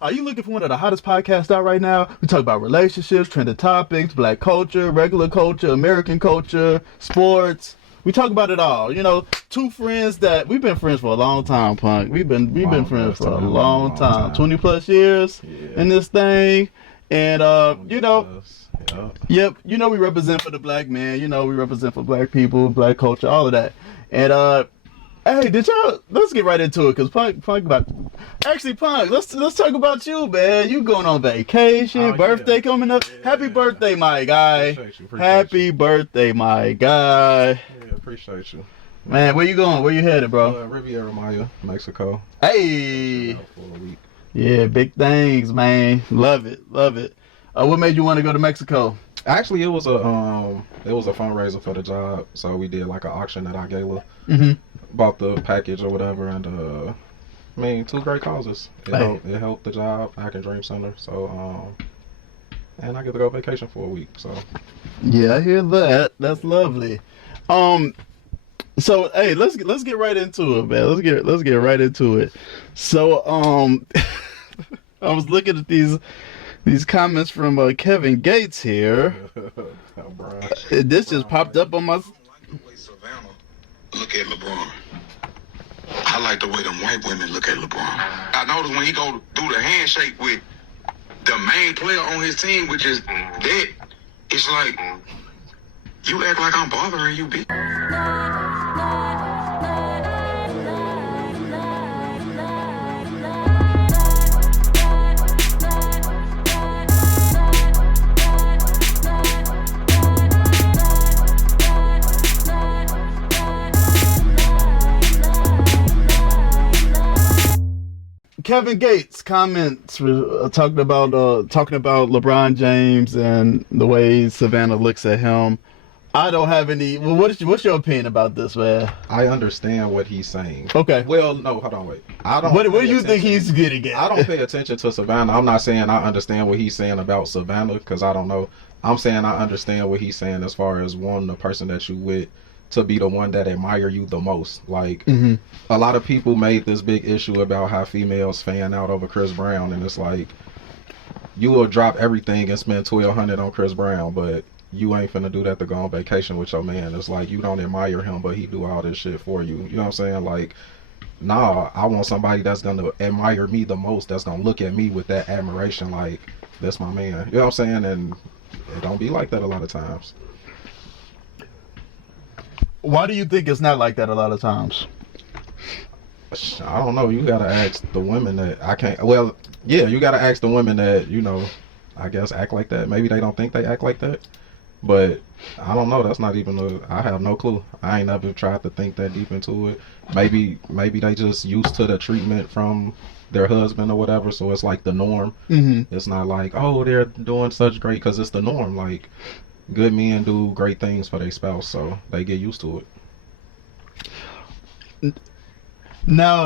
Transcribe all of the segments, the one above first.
Are you looking for one of the hottest podcasts out right now? We talk about relationships, trending topics, black culture, regular culture, American culture, sports. We talk about it all. You know, two friends that we've been friends for a long time, Punk. We've been friends for a long time. 20 plus years in this thing. And you know, yep, you know we represent for the black man, you know, we represent for black people, black culture, all of that. And hey, let's get right into it, because Punk let's talk about you, man. You going on vacation, birthday coming up. Happy birthday, my guy. Happy birthday, my guy. Yeah, appreciate you. Man, where you going? Where you headed, bro? Riviera Maya, Mexico. Hey. For a week. Yeah, big things, man. Love it. What made you want to go to Mexico? Actually, it was a fundraiser for the job, so we did like an auction at our gala. Bought the package or whatever, and I mean, two great causes. It helped the job, Acton Dream Center. So and I get to go vacation for a week. So yeah, I hear that. That's lovely. So hey, let's get right into it, man. Let's get right into it. So I was looking at these comments from Kevin Gates here. This just popped up on my. I like the way Savannah look at LeBron. I like the way them white women look at LeBron. I noticed when he go do the handshake with the main player on his team, which is dead, it's like, you act like I'm bothering you, bitch. Kevin Gates comments talking about LeBron James and the way Savannah looks at him. I don't have any. Well, what's your opinion about this, man? I understand what he's saying. Okay. Well, no, hold on, wait. I don't. What do you think he's getting at? I don't pay attention to Savannah. I'm not saying I understand what he's saying about Savannah, because I don't know. I'm saying I understand what he's saying as far as the person that you with to be the one that admire you the most. Like, a lot of people made this big issue about how females fan out over Chris Brown, and it's like, you will drop everything and spend $1,200 on Chris Brown, but you ain't finna do that to go on vacation with your man. It's like, you don't admire him, but he do all this shit for you. You know what I'm saying? Like, nah, I want somebody that's gonna admire me the most, that's gonna look at me with that admiration, like, that's my man. You know what I'm saying? And it don't be like that a lot of times. Why do you think it's not like that a lot of times? I don't know. You gotta ask the women that I can't. Well, yeah, you gotta ask the women that, you know, I guess act like that. Maybe they don't think they act like that, but I don't know. That's not even I have no clue. I ain't never tried to think that deep into it. Maybe they just used to the treatment from their husband or whatever, so it's like the norm. It's not like, oh, they're doing such great, because it's the norm. Like, good men do great things for their spouse, so they get used to it. Now,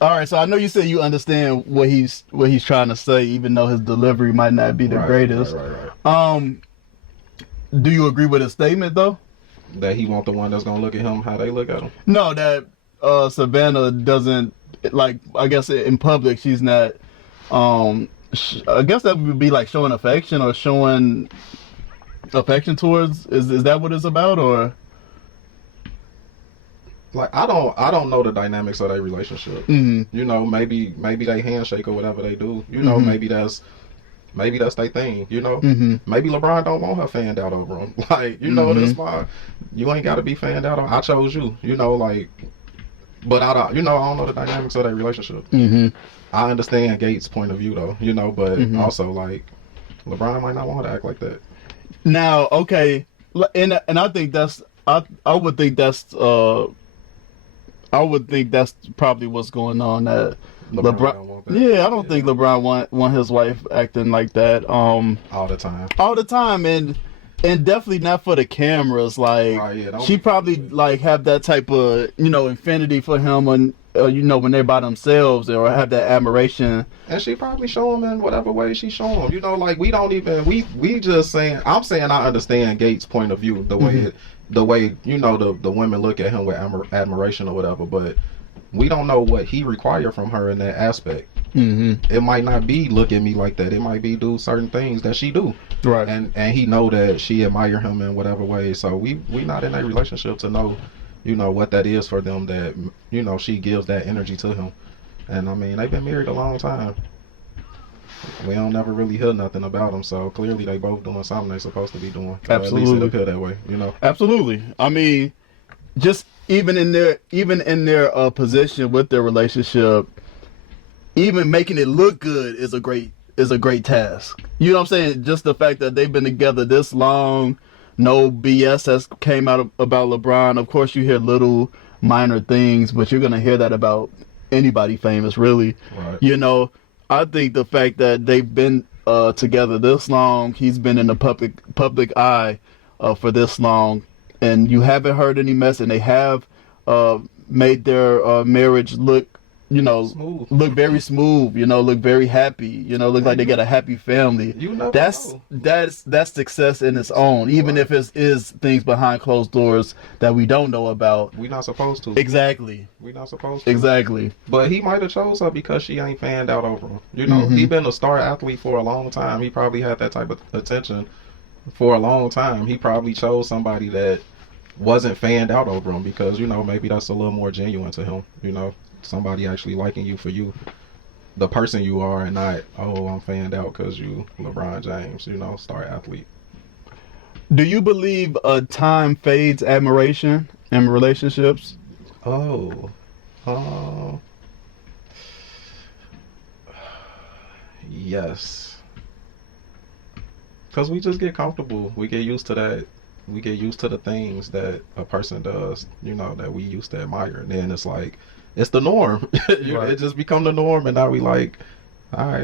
all right, so I know you said you understand what he's trying to say, even though his delivery might not be the greatest. Right. Do you agree with his statement, though? That he want the one that's gonna look at him how they look at him? No, that Savannah doesn't, like, I guess in public she's not, I guess that would be like showing affection or showing affection towards, is that what it's about? Or like, I don't know the dynamics of their relationship. You know, maybe they handshake or whatever they do, you know. Maybe that's their thing, you know. Maybe LeBron don't want her fanned out over him. Like, you know, that's why you ain't got to be fanned out. I chose you, you know. Like, but I don't know the dynamics of their relationship. I understand Gates' point of view, though, you know, but also, like, LeBron might not want her to act like that. Now, okay, and I think that's I would think that's probably what's going on. That LeBron don't want that. Yeah, I don't think LeBron want his wife acting like that all the time, and definitely not for the cameras. Like, she probably like have that type of, you know, infinity for him, and you know, when they're by themselves, or have that admiration. And she probably show him in whatever way she show him. You know, like, we don't even, we just saying, I'm saying I understand Gates' point of view, the way, you know, the women look at him with admiration or whatever, but we don't know what he required from her in that aspect. It might not be look at me like that. It might be do certain things that she do. Right. And he know that she admire him in whatever way. So we not in a relationship to know, what that is for them, that, she gives that energy to him. And I mean, they've been married a long time. We don't never really hear nothing about them. So clearly they both doing something they're supposed to be doing. Absolutely. Or at least it appear that way, Absolutely. I mean, just even in their position with their relationship, even making it look good is a great task. You know what I'm saying? Just the fact that they've been together this long, no BS has came out about LeBron. Of course, you hear little minor things, but you're gonna hear that about anybody famous, really. Right. I think the fact that they've been together this long, he's been in the public eye for this long, and you haven't heard any mess, and they have made their marriage look, smooth. look very smooth, look very happy, look like they got a happy family. That's success in its own, even if it is things behind closed doors that we don't know about. We not supposed to. Exactly. We not supposed to. Exactly. But he might have chose her because she ain't fanned out over him. He been a star athlete for a long time. He probably had that type of attention for a long time. He probably chose somebody that wasn't fanned out over him because, maybe that's a little more genuine to him, somebody actually liking you for you, the person you are, and not, oh, I'm fanned out because you LeBron James, star athlete. Do you believe time fades admiration in relationships? Yes. Because we just get comfortable. We get used to that. We get used to the things that a person does, that we used to admire. And then it's like, it's the norm. Right. It just become the norm. And now we like, all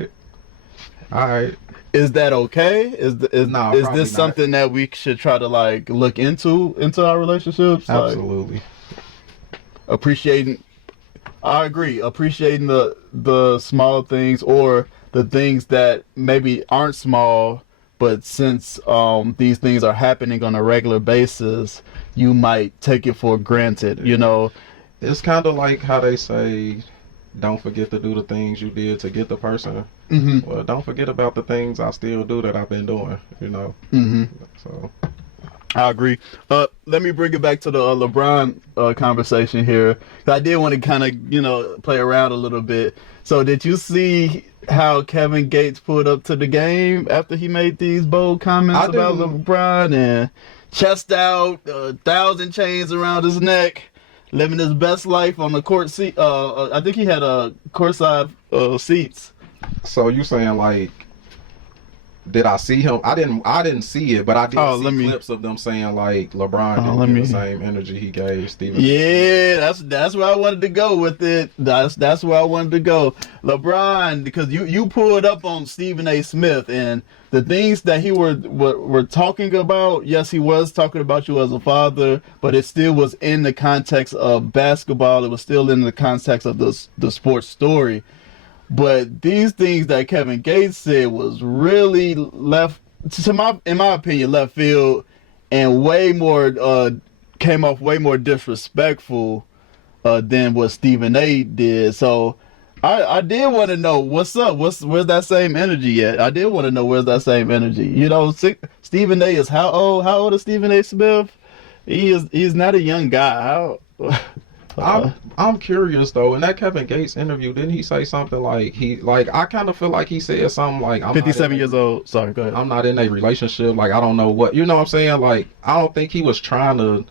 right. Is that okay? Is this not. something that we should try to look into our relationships? Absolutely. I agree. Appreciating the small things, or the things that maybe aren't small, but since these things are happening on a regular basis, you might take it for granted, It's kind of like how they say, don't forget to do the things you did to get the person. Mm-hmm. Well, don't forget about the things I still do that I've been doing, Mm-hmm. So I agree. Let me bring it back to the LeBron conversation here. I did want to kind of, play around a little bit. So did you see how Kevin Gates pulled up to the game after he made these bold comments about LeBron and chest out, 1,000 chains around his neck, living his best life on the court seat? I think he had courtside seats. So you saying did I see him? I didn't see it, but I did see clips of them saying LeBron didn't give the same energy he gave Stephen. Yeah, that's where I wanted to go with it. That's where I wanted to go. LeBron, because you pulled up on Stephen A. Smith and the things that he were talking about. Yes, he was talking about you as a father, but it still was in the context of basketball. It was still in the context of the sports story. But these things that Kevin Gates said was really in my opinion, left field, and way more came off way more disrespectful than what Stephen A. did. So I did want to know what's up. Where's that same energy at? I did want to know where's that same energy. Stephen A. is how old? How old is Stephen A. Smith? He's not a young guy. I'm curious though. In that Kevin Gates interview, didn't he say something I kind of feel like he said something I'm 57 years old. Sorry, go ahead. I'm not in a relationship. I don't know what, what I'm saying? I don't think he was trying to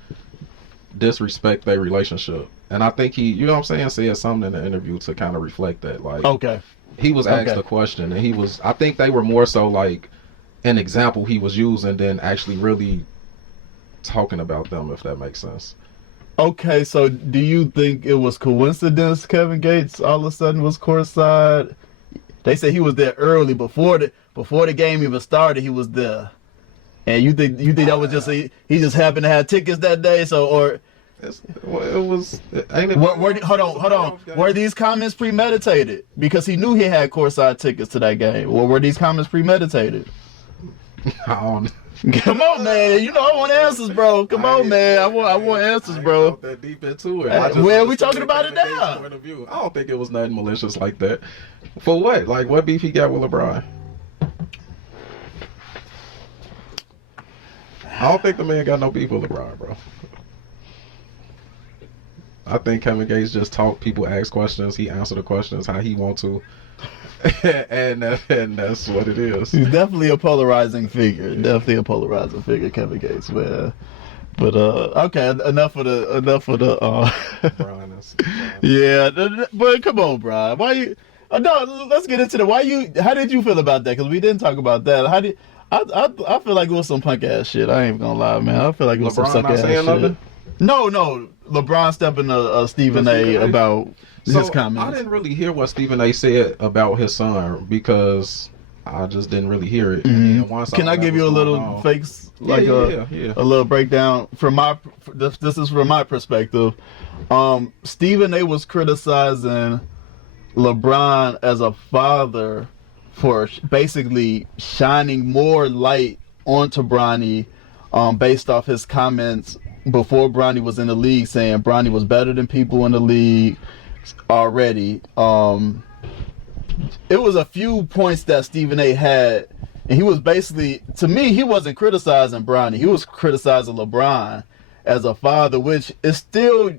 disrespect their relationship. And I think he, said something in the interview to kind of reflect that. Okay. He was asked a question, and I think they were more so an example he was using than actually really talking about them, if that makes sense. Okay, so do you think it was coincidence Kevin Gates all of a sudden was courtside? They say he was there early before the game even started. He was there, and you think that was just he just happened to have tickets that day? Hold on. Were these comments premeditated? Because he knew he had courtside tickets to that game. Or were these comments premeditated? I Come on, man. You know I want answers, bro. Come on, man. I want answers, bro. I ain't that deep into it. Well, we talking about it Kevin Gates' now. point of view. I don't think it was nothing malicious like that. For what? Like, what beef he got with LeBron? I don't think the man got no beef with LeBron, bro. I think Kevin Gates just talk. People ask questions. He answer the questions how he want to. and that's what it is. He's definitely a polarizing figure. Definitely a polarizing figure, Kevin Gates, man. But okay, enough of the. Brian is, Yeah, but come on, Brian. Why you? No, let's get into the. Why you? How did you feel about that? Because we didn't talk about that. How did? I feel like it was some punk ass shit. I ain't gonna lie, man. I feel like it was some LeBron suck not ass saying shit. nothing? No. LeBron stepping Stephen A. about his comments. I didn't really hear what Stephen A. said about his son because I just didn't really hear it. And then once Can I give you a little fakes, like yeah. a little breakdown from my? This is from my perspective. Stephen A. was criticizing LeBron as a father for basically shining more light onto Bronny, based off his comments before Bronny was in the league, saying Bronny was better than people in the league already. It was a few points that Stephen A. had, and he was basically, to me, he wasn't criticizing Bronny. He was criticizing LeBron as a father, which is still,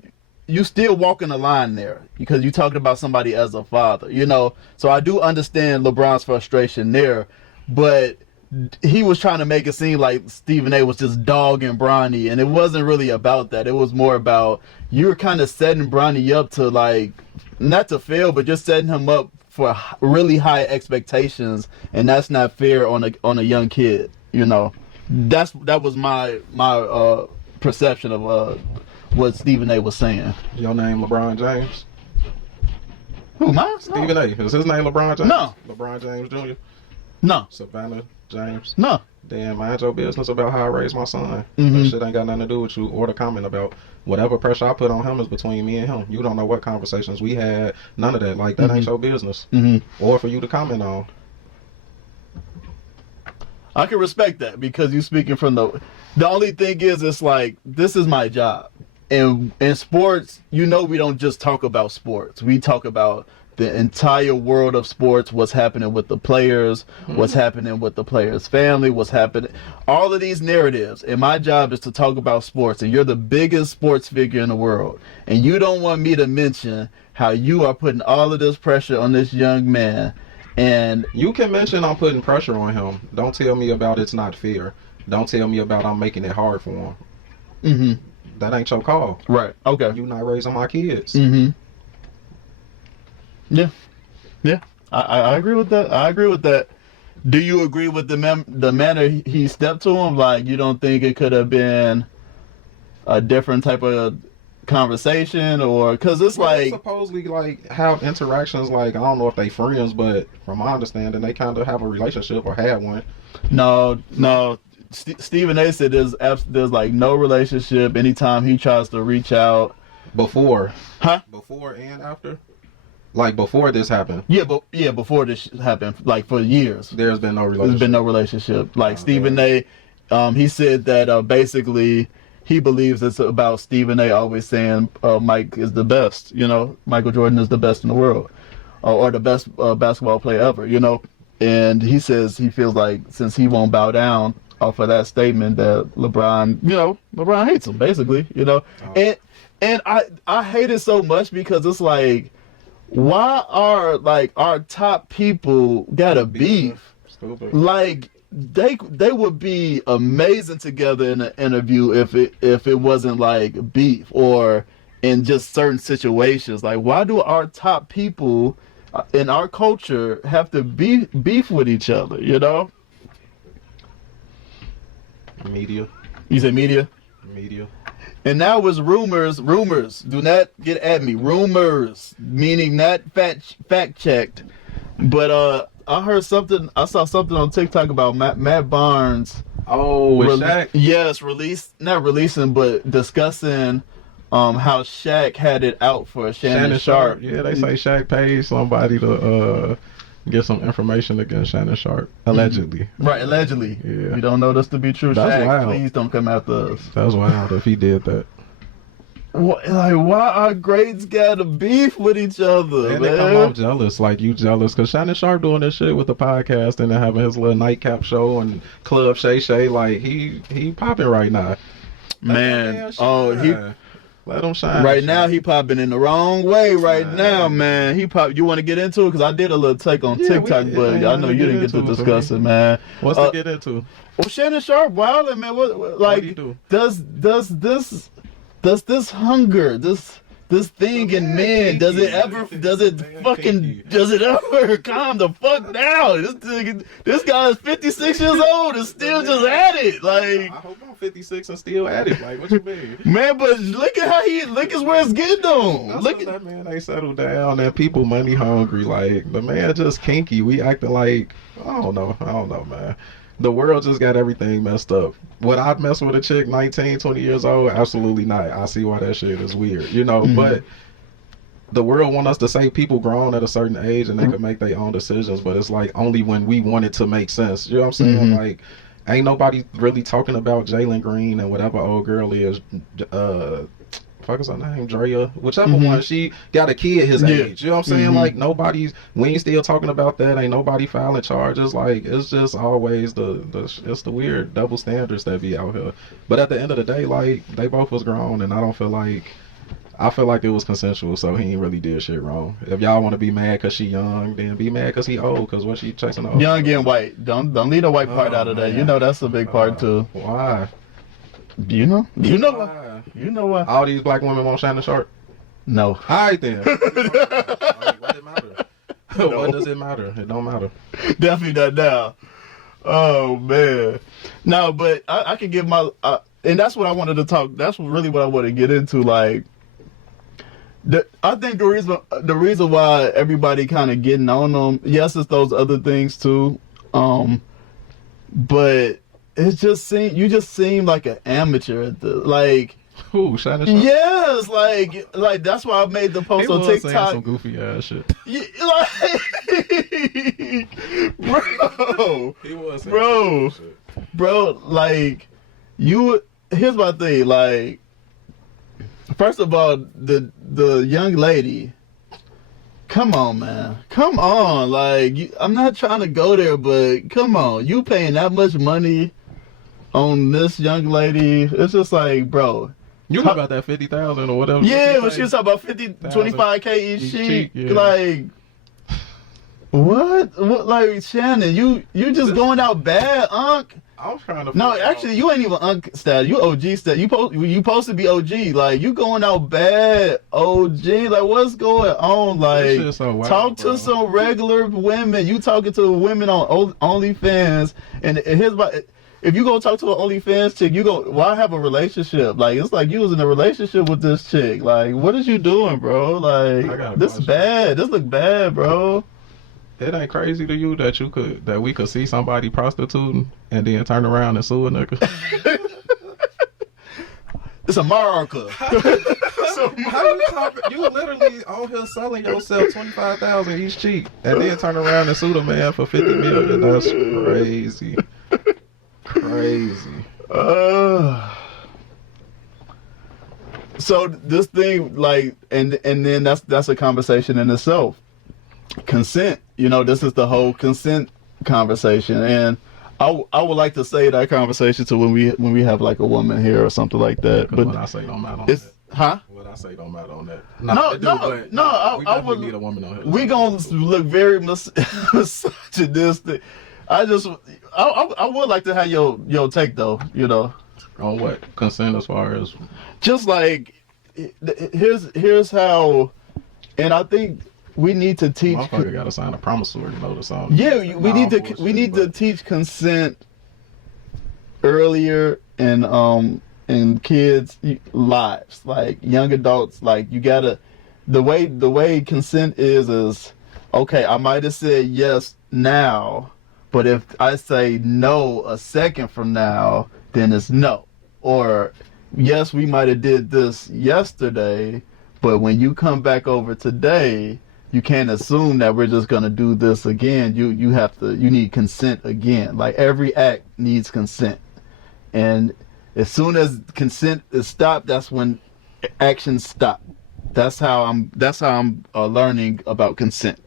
you still walking the line there because you talking about somebody as a father, you know. So I do understand LeBron's frustration there, but he was trying to make it seem like Stephen A. was just dogging Bronny, and it wasn't really about that. It was more about you were kind of setting Bronny up to, like, not to fail, but just setting him up for really high expectations, and that's not fair on a young kid. You know, that was my perception of what Stephen A. was saying. Your name LeBron James? Who, mine? Stephen A. Is his name LeBron James? No. LeBron James Jr.? No. Savannah James? No. Then mind your business about how I raised my son. Mm-hmm. That shit ain't got nothing to do with you or the comment about whatever pressure I put on him is between me and him. You don't know what conversations we had. None of that. Like, that ain't your business. Mm-hmm. Or for you to comment on. I can respect that because you speaking from the only thing is, it's like, this is my job. And in sports, you know, we don't just talk about sports. We talk about the entire world of sports, what's happening with the players, what's happening with the players' family, what's happening, all of these narratives. And my job is to talk about sports. And you're the biggest sports figure in the world. And you don't want me to mention how you are putting all of this pressure on this young man. And you can mention I'm putting pressure on him. Don't tell me about it's not fair. Don't tell me about I'm making it hard for him. Mm-hmm. That ain't your call. Right. Okay. You not raising my kids. Mm-hmm. Yeah. I agree with that. I agree with that. Do you agree with the manner he stepped to him? Like, you don't think it could have been a different type of conversation, or because it's They like supposedly like have interactions, like I don't know if they friends, but from my understanding they kind of have a relationship or had one. no. Stephen A. said there's like no relationship. Anytime he tries to reach out, Before and after, like before this happened. Before this happened, like for years, There's been no relationship. there's been no relationship. Like Stephen A. He said that basically he believes it's about Stephen A. always saying Mike is the best. You know, Michael Jordan is the best in the world, or the best basketball player ever. You know, and he says he feels like since he won't bow down off of that statement, that LeBron hates him basically. You know, and I hate it so much because it's like, why are like our top people got a beef? Stupid. Like they would be amazing together in an interview if it wasn't like beef or in just certain situations. Like, why do our top people in our culture have to beef with each other? You know? Media. You say media? Media. And now it's rumors. Do not get at me. Rumors, meaning not fact checked. But I saw something on TikTok about Matt Barnes. Oh, with Shaq? Yes, not releasing, but discussing how Shaq had it out for Shannon Sharpe. Yeah, they say Shaq paid somebody to get some information against Shannon Sharpe, allegedly. Right, allegedly. Yeah. We don't know this to be true. That's Shaq, wild. please don't come after us. That's wild if he did that. What, like, why our greats gotta beef with each other, And man? they come off jealous, like you jealous, because Shannon Sharpe doing this shit with the podcast and then having his little nightcap show and Club Shay Shay, like he popping right now. Man, Let him shine. right now he popping in the wrong way right Man. now, man. He pop. You want to get into it? Because I did a little take on TikTok, but I know you didn't get to discuss it, man. What's to get into? Well, Shannon Sharpe, wildin', man. What like do you do? does this hunger, this thing in men, does it ever calm the fuck down? This guy is 56 years old and still just at it, like. I hope I'm 56 and still at it. Like, what you mean? Man, but look at how look at where it's getting on. Look at that man, they settle down and people money hungry. Like, the man just kinky. We acting like, I don't know, man. The world just got everything messed up. Would I mess with a chick 19, 20 years old? Absolutely not. I see why that shit is weird, but the world want us to say people grown at a certain age and they can make their own decisions, but it's like only when we want it to make sense. You know what I'm saying? Like, ain't nobody really talking about Jalen Green and whatever old girl is, fuck is her name, Drea, whichever one, she got a kid his age. You know what I'm saying? Like, we ain't still talking about that. Ain't nobody filing charges. Like, it's just always it's the weird double standards that be out here. But at the end of the day, like, they both was grown, and I feel like it was consensual, so he ain't really did shit wrong. If y'all want to be mad because she young, then be mad because he old, because what she chasing old. young and white. Don't leave the white part out of that. You know that's a big part too. Why? You know Why? You know why? All these black women want Shannon Sharpe? No. All right, then. What does it matter? What does it matter? It don't matter. Definitely not now. Oh man. No, but I can give my and that's what I wanted to talk. That's really what I want to get into. Like, I think the reason why everybody kind of getting on them, yes, it's those other things too, but it just you just seem like an amateur at the like. Who, Shannon Sharpe? Yes, like that's why I made the post on saying TikTok. some goofy ass shit. Yeah, like, bro, He was saying some shit. bro, like here's my thing, like, first of all, the young lady, come on, man, come on, like, I'm not trying to go there, but come on, you paying that much money on this young lady? It's just like, bro, you know about that 50,000 or whatever? yeah, when she was talking about 25K each sheet, yeah. like, what, like, Shannon, you just going out bad, Unc. I'm trying to. No, actually, you ain't even Unc stat. You OG stat. You supposed to be OG. Like, you going out bad, OG. Like, what's going on? Like, so wild, talk to bro. some regular women. You talking to women on OnlyFans, and here's my. If you go talk to an OnlyFans chick, why have a relationship? Like, it's like you was in a relationship with this chick. Like, what is you doing, bro? Like, this is bad. This look bad, bro. It ain't crazy to you that we could see somebody prostituting and then turn around and sue a nigga? It's America. So how you talking? You literally on here selling yourself $25,000 each cheek, and then turn around and sue the man for $50 million. That's crazy. Crazy. So this thing, like, and then that's a conversation in itself. Consent, this is the whole consent conversation, and I would like to say that conversation to when we have like a woman here or something like that. But what I say don't matter on it's that. What I say don't matter on that. No. We I would need a woman on here. We gonna look very misogynistic. I would like to have your take though. On what? Consent as far as just like here's how, and I think we need to teach. Motherfucker gotta sign a promissory notice on. Yeah, we need to teach consent earlier in kids' lives, like young adults. Like, you gotta the way consent is okay. I might have said yes now, but if I say no a second from now, then it's no. Or yes, we might have did this yesterday, but when you come back over today, you can't assume that we're just gonna do this again. You need consent again. Like every act needs consent, and as soon as consent is stopped, that's when actions stop. That's how I'm learning about consent.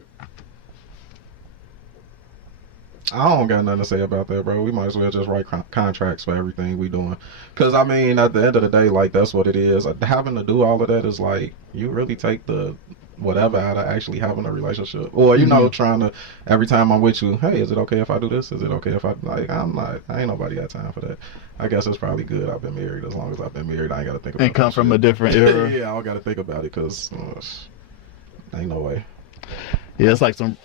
I don't got nothing to say about that, bro. We might as well just write contracts for everything we doing. Because, I mean, at the end of the day, like, that's what it is. Having to do all of that is, like, you really take the whatever out of actually having a relationship. Or, you know, trying to, every time I'm with you, hey, is it okay if I do this? Is it okay if I, like, I ain't nobody got time for that. I guess it's probably good I've been married. As long as I've been married, I ain't got to think about it. And come from a different era. Yeah, I don't got to think about it because ain't no way. Yeah, it's like I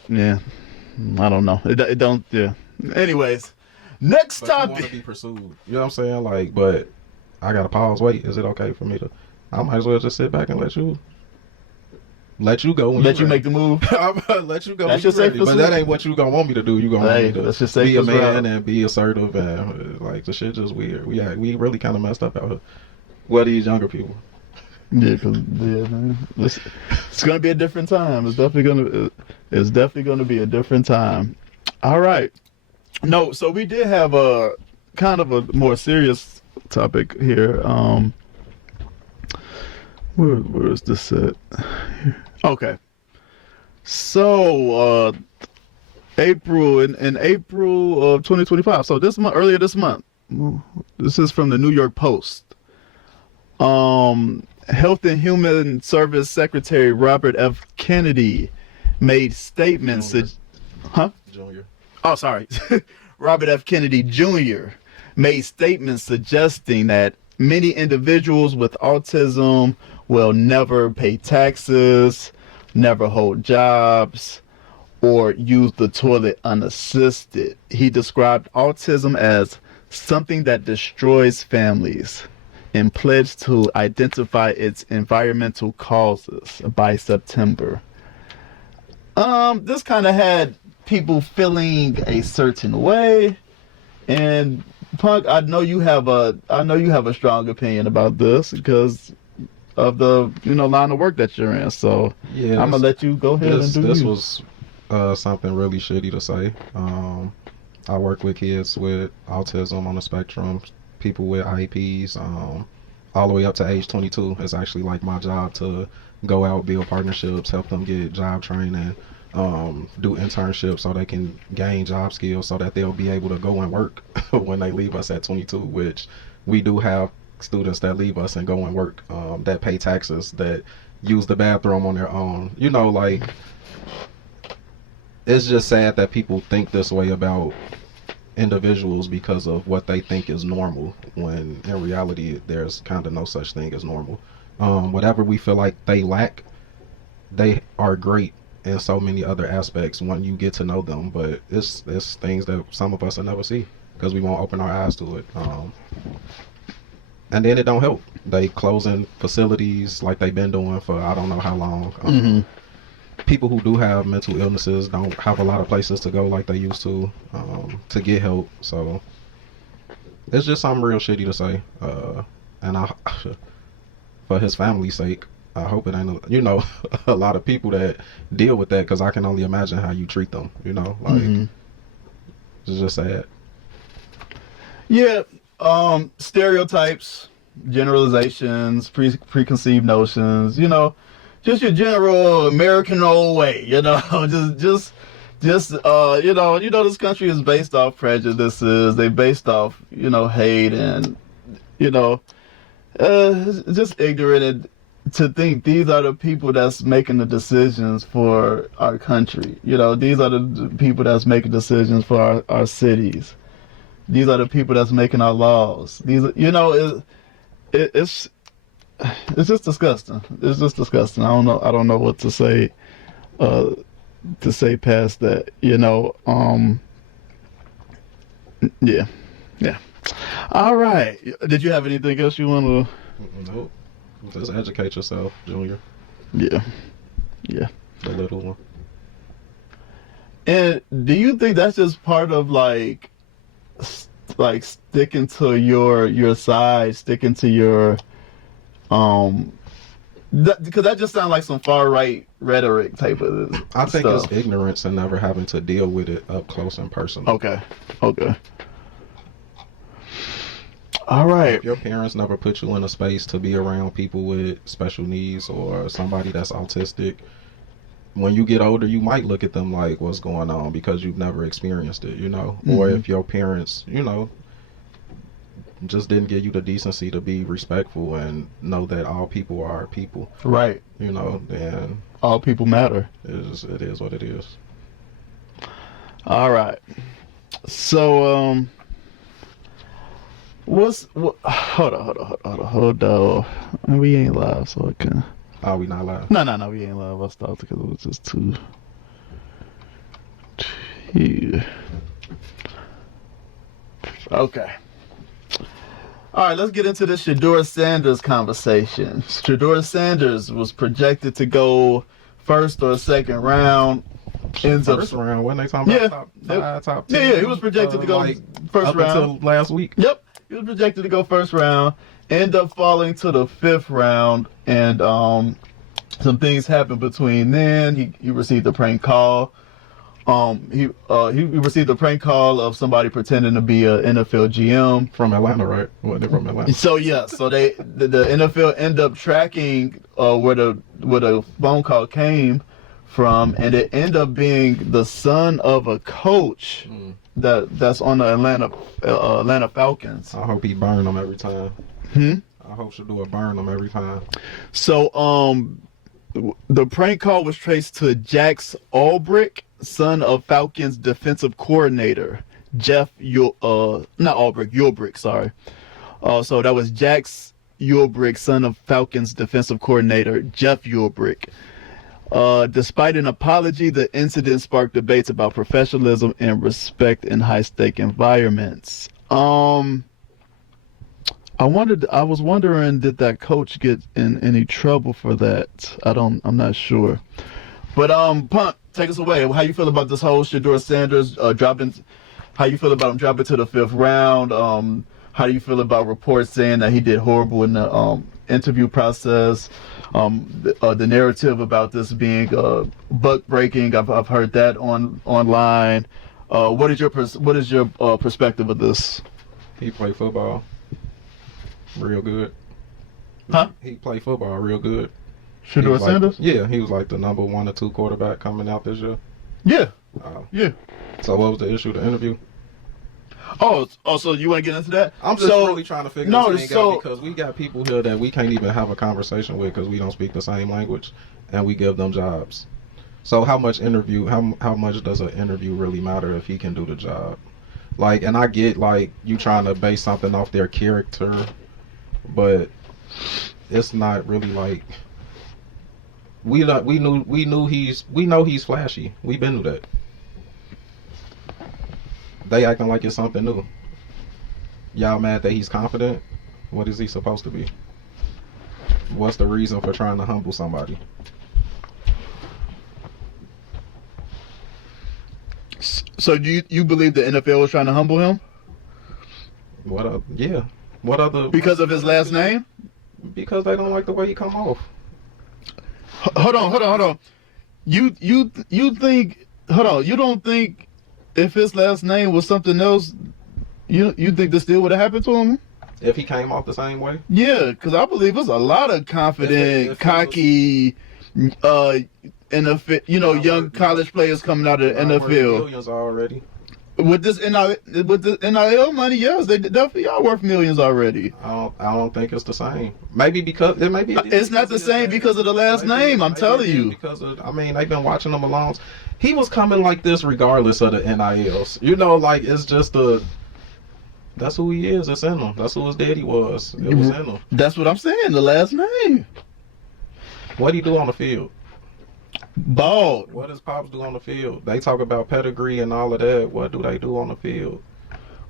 don't know. It don't. Yeah. Anyways, next topic. You want to be pursued. You know what I'm saying? Like, but I gotta pause. Wait, is it okay for me to? I might as well just sit back and let you go. When let you make the move. I'm gonna let you go. That's your safe. But that ain't what you gonna want me to do. You gonna want me to let's just be a man and be assertive and like the shit just weird. We really kind of messed up out here. What these younger people? Yeah, man. It's gonna be a different time. It's definitely gonna be a different time. All right. No, so we did have a kind of a more serious topic here. Where is this at? Okay. So April in April of 2025. So earlier this month. This is from the New York Post. Health and Human Service Secretary Robert F. Kennedy made statements Junior. Oh, sorry. Robert F. Kennedy Jr. made statements suggesting that many individuals with autism will never pay taxes, never hold jobs, or use the toilet unassisted. He described autism as something that destroys families and pledged to identify its environmental causes by September. This kind of had people feeling a certain way, and Punk, I know you have a strong opinion about this because of the line of work that you're in. So yeah, I'm gonna let you go ahead and do this. This was something really shitty to say. I work with kids with autism on the spectrum, people with IEPs, all the way up to age 22. It's actually like my job to go out, build partnerships, help them get job training, do internships so they can gain job skills so that they'll be able to go and work when they leave us at 22, which we do have students that leave us and go and work, that pay taxes, that use the bathroom on their own. Like, it's just sad that people think this way about individuals because of what they think is normal, when in reality there's kind of no such thing as normal. Whatever we feel like they lack, they are great in so many other aspects when you get to know them, but it's things that some of us will never see because we won't open our eyes to it. And then it don't help. They closing facilities like they've been doing for I don't know how long. People who do have mental illnesses don't have a lot of places to go like they used to get help. So it's just something real shitty to say. And for his family's sake, I hope it ain't a lot of people that deal with that, because I can only imagine how you treat them. It's just sad. Yeah. Stereotypes, generalizations, preconceived notions, just your general American old way, just this country is based off prejudices. They based off, hate and, just ignorant, and to think these are the people that's making the decisions for our country. These are the people that's making decisions for our cities. These are the people that's making our laws. These, it's just disgusting. It's just disgusting. I don't know what to say past that. Yeah. All right. Did you have anything else you want to? Nope. Just educate yourself, Junior. Yeah. The little one. And do you think that's just part of like sticking to your side, sticking to your Because that just sounds like some far right rhetoric type of I think stuff. it's ignorance and never having to deal with it up close and personal. Okay. All right. If your parents never put you in a space to be around people with special needs or somebody that's autistic, when you get older, you might look at them like, what's going on, because you've never experienced it, you know? Mm-hmm. Or if your parents, you know, just didn't give you the decency to be respectful and know that all people are people. Right. You know, then all people matter. It is what it is. All right. So, hold on. We ain't live, so I can. Oh, we not live? No, we ain't live. I stopped because it was just too. Okay. All right, let's get into the Shedeur Sanders conversation. Shedeur Sanders was projected to go first or second round. First round, when they talking about top 10? Yeah, he was projected to go like first up round. until last week. Yep, he was projected to go first round. End up falling to the 5th round, and some things happened between then. He received a prank call. He received a prank call of somebody pretending to be a NFL GM from Atlanta, right? Wasn't it from Atlanta? So yeah, so the NFL end up tracking where the phone call came from, and it ended up being the son of a coach that's on the Atlanta Falcons. I hope he burned them every time. I hope Shedeur burn them every time. So the prank call was traced to Jax Ulbrich, son of Falcons defensive coordinator Ulbrich, sorry. So that was Jax Ulbrich, son of Falcons defensive coordinator Jeff Ulbrich. Despite an apology, the incident sparked debates about professionalism and respect in high-stake environments. I was wondering, did that coach get in any trouble for that? I'm not sure. But Punk, take us away. How you feel about this whole Shedeur Sanders dropping? How you feel about him dropping to the 5th round? How do you feel about reports saying that he did horrible in the interview process? The narrative about this being buck breaking, I've heard that online. What is your perspective of this? He played football real good. Huh? He played football real good. Shedeur Sanders? Yeah, he was like the number 1 or 2 quarterback coming out this year. Yeah. Yeah. So what was the issue? The interview? Oh, so you want to get into that? I'm just really trying to figure this thing out, because we got people here that we can't even have a conversation with because we don't speak the same language, and we give them jobs. So how much does an interview really matter if he can do the job? Like, and I get like you trying to base something off their character, but it's not really like we know he's flashy. We've been through that. They acting like it's something new. Y'all mad that he's confident? What is he supposed to be? What's the reason for trying to humble somebody? So do you believe the NFL was trying to humble him? Yeah. What other? Because of his last name? Because they don't like the way he come off. Hold on. You think? Hold on. You don't think if his last name was something else, you think this still would have happened to him? If he came off the same way? Yeah, because I believe there's a lot of confident, cocky, NFL, young college players coming out of the NFL. Millions already. With this NIL money, yes, they definitely are worth millions already. I don't think it's the same. Maybe because it's not the same because of the last name. I'm telling you. Because they've been watching him along. He was coming like this regardless of the NILs. Like it's just that's who he is. It's in him. That's who his daddy was. It was in him. That's what I'm saying. The last name. What he do on the field? Bald. What does Pops do on the field? They talk about pedigree and all of that. What do they do on the field?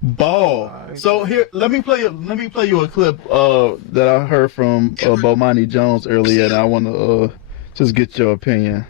Ball. So here, let me play you a clip that I heard from Bomani Jones earlier, and I want to just get your opinion.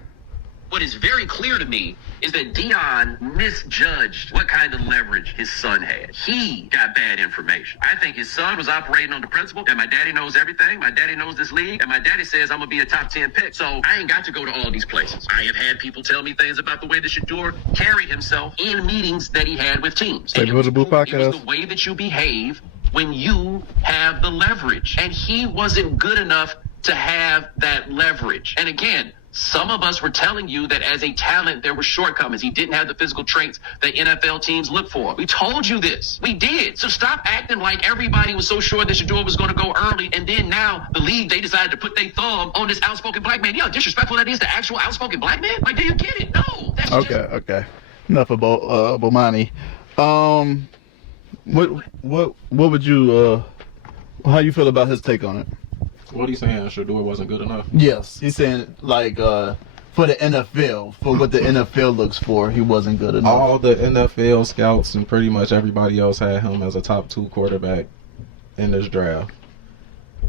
What is very clear to me is that Dion misjudged what kind of leverage his son had. He got bad information. I think his son was operating on the principle that my daddy knows everything, my daddy knows this league, and my daddy says I'm going to be a top 10 pick. So I ain't got to go to all these places. I have had people tell me things about the way that Shedeur carried himself in meetings that he had with teams. It was the way that you behave when you have the leverage. And he wasn't good enough to have that leverage. And again, some of us were telling you that as a talent, there were shortcomings. He didn't have the physical traits that NFL teams look for. We told you this. We did. So stop acting like everybody was so sure that Shedeur was going to go early. And then now the league, they decided to put their thumb on this outspoken black man. You know how disrespectful that is, the actual outspoken black man? Like, do you get it? No. That's Okay. Enough about Bomani. What would you, how you feel about his take on it? What he's saying, Shedeur wasn't good enough. Yes, he's saying like for the NFL, for what the NFL looks for, he wasn't good enough. All the NFL scouts and pretty much everybody else had him as a top 2 quarterback in this draft.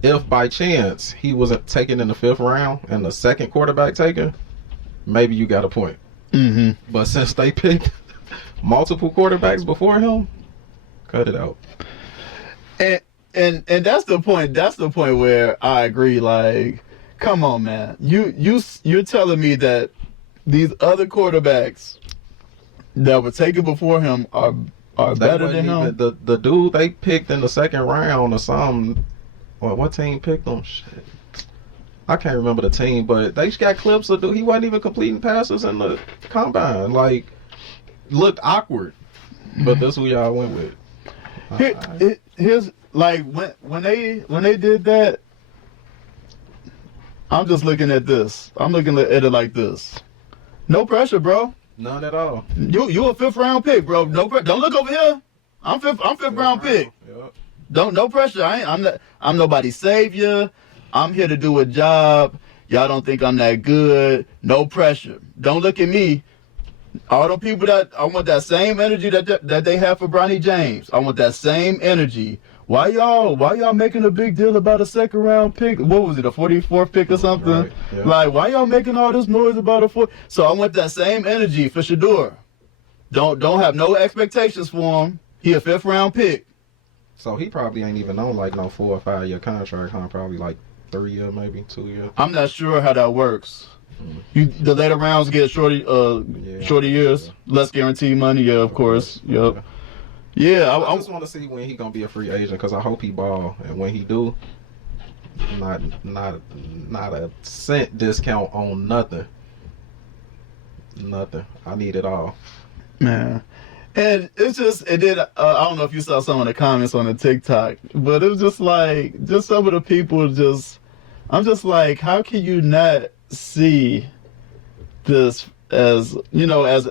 If by chance he wasn't taken in the 5th round and the second quarterback taken, maybe you got a point. Mm-hmm. But since they picked multiple quarterbacks before him, cut it out. And that's the point. That's the point where I agree. Like, come on, man. You're telling me that these other quarterbacks that were taken before him are better than him? The dude they picked in the 2nd round or something. What team picked him? Shit. I can't remember the team, but they just got clips of dude. He wasn't even completing passes in the combine. Like, looked awkward. But that's who y'all went with. Here's like when they did that, I'm just looking at this. I'm looking at it like this. No pressure, bro. None at all. You a 5th round pick, bro. No don't look over here. I'm fifth round pick. Yep. No pressure. I'm nobody's savior. I'm here to do a job. Y'all don't think I'm that good. No pressure. Don't look at me. All the people I want that same energy that they have for Bronny James. I want that same energy. Why y'all making a big deal about a 2nd round pick? What was it, a 44th pick or something? Right, yeah. Like, why y'all making all this noise about a 4? So I want that same energy for Shedeur. Don't have no expectations for him. He a 5th round pick. So he probably ain't even on like no 4 or 5 year contract, huh? Probably like 3 year, maybe 2 year. I'm not sure how that works. The later rounds get shorter years, less guaranteed money. Yeah, of course. Yep. Yeah, I just want to see when he gonna be a free agent because I hope he ball, and when he do, not a cent discount on nothing. Nothing. I need it all. Man. And it's just, I don't know if you saw some of the comments on the TikTok, but it was just like, just some of the people I'm just like, how can you not see this as,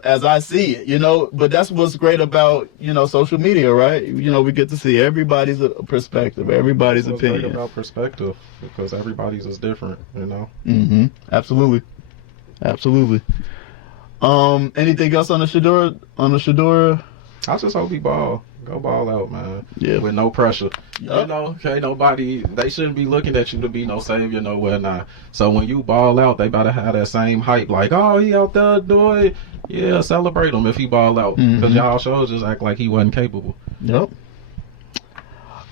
as I see it, but that's what's great about, social media, right? We get to see everybody's perspective, everybody's opinion. Great about perspective because everybody's is different, Mm-hmm. Absolutely. Anything else on the Shedeur? I just hope he ball. Go ball out, man. Yeah. With no pressure. Yep. Nobody, they shouldn't be looking at you to be no savior, nowhere now. So when you ball out, they better have that same hype, like, oh, he out there doing it. Yeah, celebrate him if he ball out. Because y'all shows just act like he wasn't capable. Yep.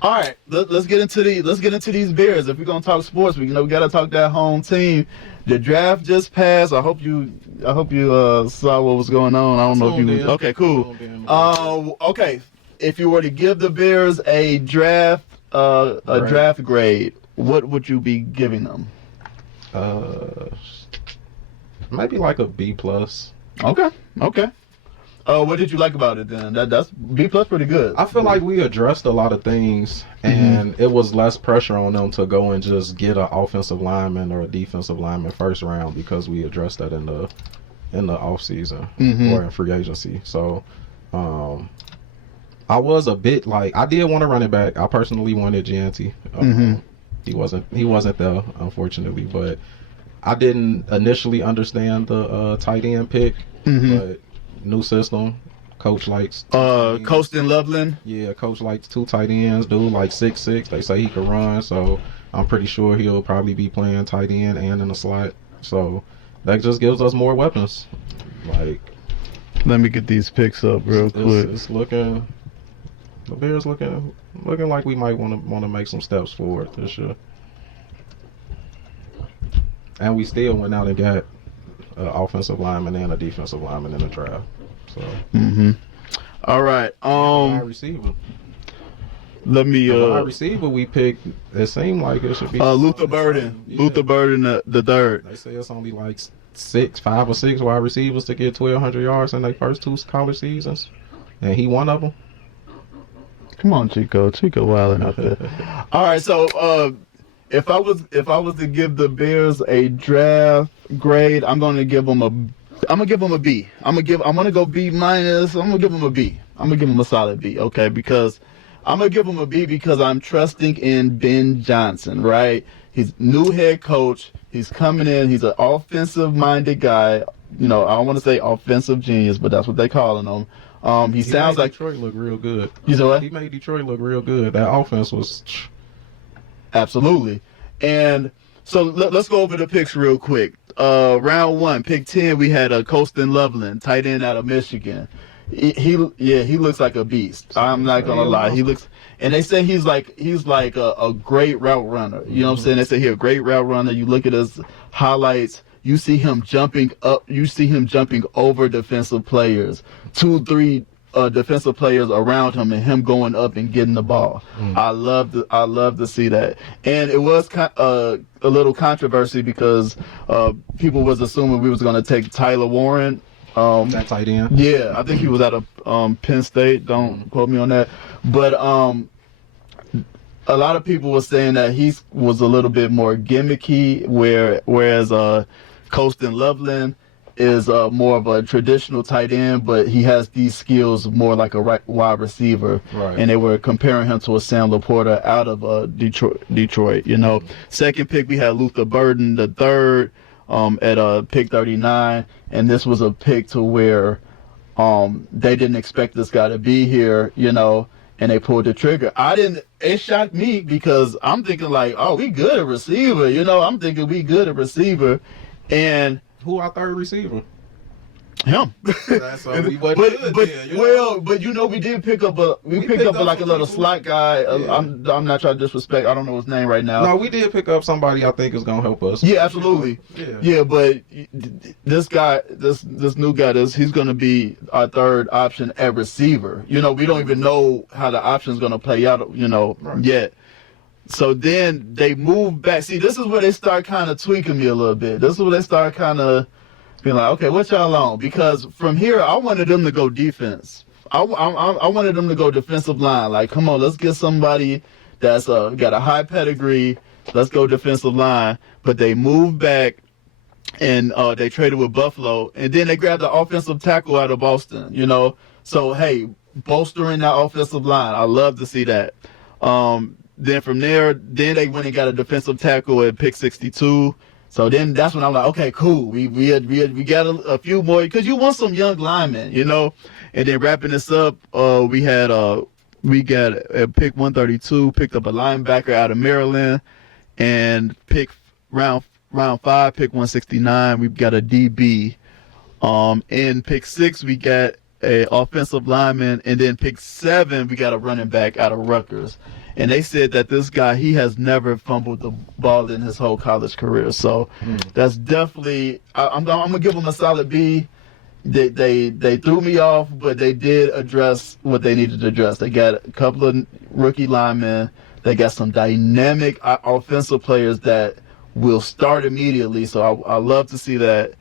All right, let's get into these Bears. If we're gonna talk sports, we gotta talk that home team. The draft just passed. I hope you saw what was going on. I don't know if you. Okay, cool. Okay, if you were to give the Bears a draft draft grade, what would you be giving them? Maybe like a B plus. Okay. What did you like about it then? That's B plus, pretty good. I feel like we addressed a lot of things, and it was less pressure on them to go and just get an offensive lineman or a defensive lineman 1st round because we addressed that in the off season or in free agency. So, I was a bit like, I did want to run it back. I personally wanted GNT. He wasn't there, unfortunately, but I didn't initially understand the tight end pick, but new system, coach likes Colston Loveland. Yeah, coach likes 2 tight ends, dude like 6'6". They say he can run, so I'm pretty sure he'll probably be playing tight end and in the slot. So that just gives us more weapons. Like, Let me get these picks up real quick. It's looking. The Bears looking like we might want to make some steps forward this year. And we still went out and got an offensive lineman and a defensive lineman in the draft. So. All right. Wide receiver. Let me. Wide receiver we picked. It seemed like it should be. Luther Burden. Yeah. Luther Burden, the third. They say it's only like 5 or 6 wide receivers to get 1,200 yards in their first 2 college seasons, and he one of them. Come on, Chico. Chico wilding out there. All right. So, if I was to give the Bears a draft grade, I'm gonna give them a B. I'm gonna go B minus. I'm gonna give them a B. I'm gonna give them a solid B. Okay, because I'm gonna give them a B because I'm trusting in Ben Johnson. Right? He's new head coach. He's coming in. He's an offensive-minded guy. You know, I don't want to say offensive genius, but that's what they calling him. He sounds like Detroit look real good. You know what? He made Detroit look real good. That offense was. Absolutely. And so let's go over the picks real quick. Round 1, pick 10, we had Colston Loveland, tight end out of Michigan. He looks like a beast. I'm not gonna lie. He looks, and they say he's like a great route runner. You know what I'm saying? They say he's a great route runner. You look at his highlights, you see him jumping up, you see him jumping over defensive players, 2-3 defensive players around him, and him going up and getting the ball. I love to see that. And it was a little controversy because people was assuming we was going to take Tyler Warren. That tight end. Yeah, I think he was out of Penn State. Don't quote me on that. But a lot of people were saying that he was a little bit more gimmicky, whereas Colston Loveland is more of a traditional tight end, but he has these skills more like a wide receiver. Right. And they were comparing him to a Sam Laporta out of Detroit. You know, second pick we had Luther Burden, the third, at pick 39, and this was a pick to where they didn't expect this guy to be here. You know, and they pulled the trigger. It shocked me because I'm thinking like, oh, we good at receiver. You know, I'm thinking we good at receiver, and Who our third receiver? him. So we wasn't good then, but you know, we did pick up a like a little slot guy. Yeah. I'm not trying to disrespect. I don't know his name right now. No, we did pick up somebody I think is gonna help us. Yeah, absolutely. Yeah. But this guy, this new guy, he's gonna be our third option at receiver. You know, we don't even know how the option's gonna play out. You know, yet. So then they move back. See, this is where they start kind of tweaking me a little bit. This is where they start kind of being like, okay, what y'all on? Because from here, I wanted them to go defense. I wanted them to go defensive line. Like, come on, let's get somebody that's got a high pedigree. Let's go defensive line. But they moved back, and they traded with Buffalo. And then they grabbed the offensive tackle out of Boston, you know. So, hey, bolstering that offensive line. I love to see that. Then from there, they went and got a defensive tackle at pick 62. So then that's when I'm like, okay, cool. We got a few more because you want some young linemen, you know. And then wrapping this up, we got at pick 132, picked up a linebacker out of Maryland, and pick round 5, pick 169, we've got a DB. In pick 6, we got a offensive lineman, and then pick 7, we got a running back out of Rutgers. And they said that this guy, he has never fumbled the ball in his whole college career. So that's definitely, I'm gonna give them a solid B. They threw me off, but they did address what they needed to address. They got a couple of rookie linemen. They got some dynamic offensive players that will start immediately. So I love to see that.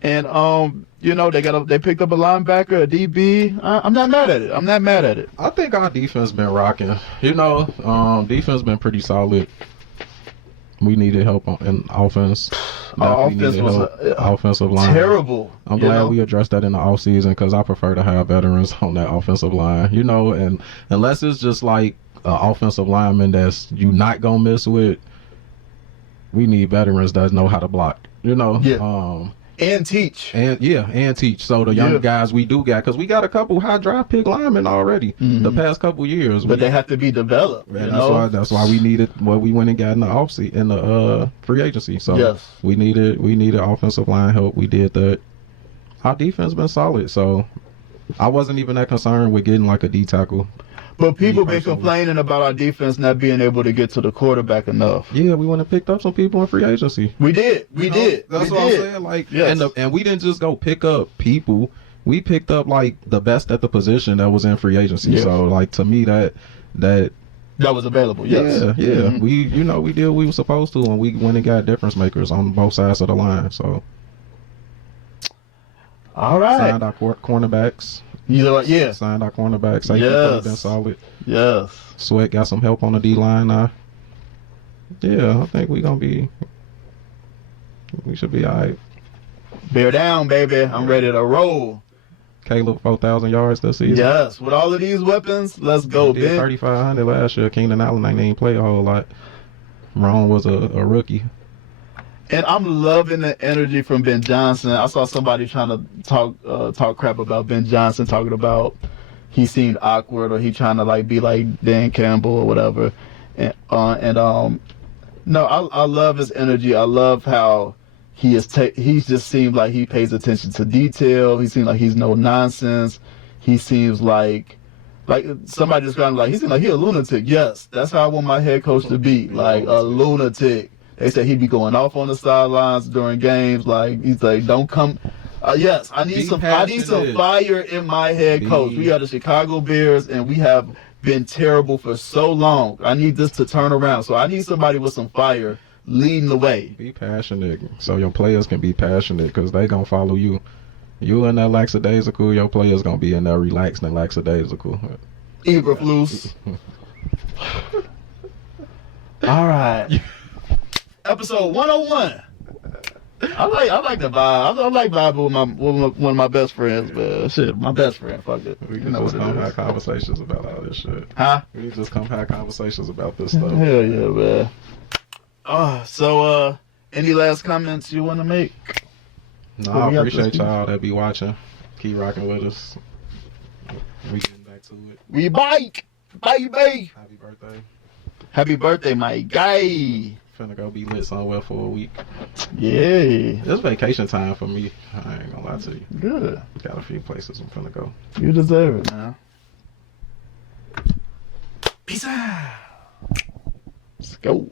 And you know, they picked up a linebacker, a DB. I'm not mad at it. I think our defense been rocking. You know, defense been pretty solid. We needed help in offense. Our offense was offensive line terrible. I'm glad we addressed that in the offseason because I prefer to have veterans on that offensive line. You know, and unless it's just like an offensive lineman that's you not gonna miss with, we need veterans that know how to block. You know. Yeah. And teach. And teach. So the young guys we do got, because we got a couple high draft pick linemen already the past couple years. But they have to be developed. That's why we needed we went and got in the free agency. So we needed offensive line help. We did that. Our defense been solid, so I wasn't even that concerned with getting like a D tackle. But people been complaining about our defense not being able to get to the quarterback enough. Yeah, we went and picked up some people in free agency. We did. That's what I'm saying. Like, and we didn't just go pick up people. We picked up like the best at the position that was in free agency. Yeah. So like to me that was available. Yes. Yeah. Mm-hmm. We we did what we were supposed to, and we went and got difference makers on both sides of the line. So. All right. Signed our cornerbacks. Signed our cornerbacks. Safety been solid. Yes. Sweat got some help on the D line now. Yeah, I think we should be all right. Bear down, baby. I'm ready to roll. Caleb 4,000 yards this season. Yes, with all of these weapons, let's go, Ben. 3,500 last year. Keenan Allen ain't play a whole lot. Ron was a rookie. And I'm loving the energy from Ben Johnson. I saw somebody trying to talk crap about Ben Johnson, talking about he seemed awkward or he trying to like be like Dan Campbell or whatever. No, I love his energy. I love how he just seems like he pays attention to detail. He seems like he's no nonsense. He seems like somebody described him like he seems like he's a lunatic. Yes, that's how I want my head coach to be, like a lunatic. They said he'd be going off on the sidelines during games. Like he's like, don't come. Yes, I need some fire in my head coach. We are the Chicago Bears, and we have been terrible for so long. I need this to turn around. So I need somebody with some fire leading the way. Be passionate, so your players can be passionate, because they gonna follow you. You in that lackadaisical, your players gonna be in there relaxed and lackadaisical. Eberflus. All right. Episode 101. I like the vibe. I like vibing with one of my best friends, man. Shit, my best friend. Fuck it. We can just come have conversations about all this shit. Huh? We just come have conversations about this stuff. Hell yeah, man. So any last comments you want to make? No, I appreciate y'all that be watching. Keep rocking with us. We getting back to it. We bike, baby. Happy birthday. Happy birthday, my guy. Finna go be lit somewhere for a week. Yeah. It's vacation time for me. I ain't gonna lie to you. Good. Got a few places I'm finna go. You deserve it, man. Peace out. Let's go.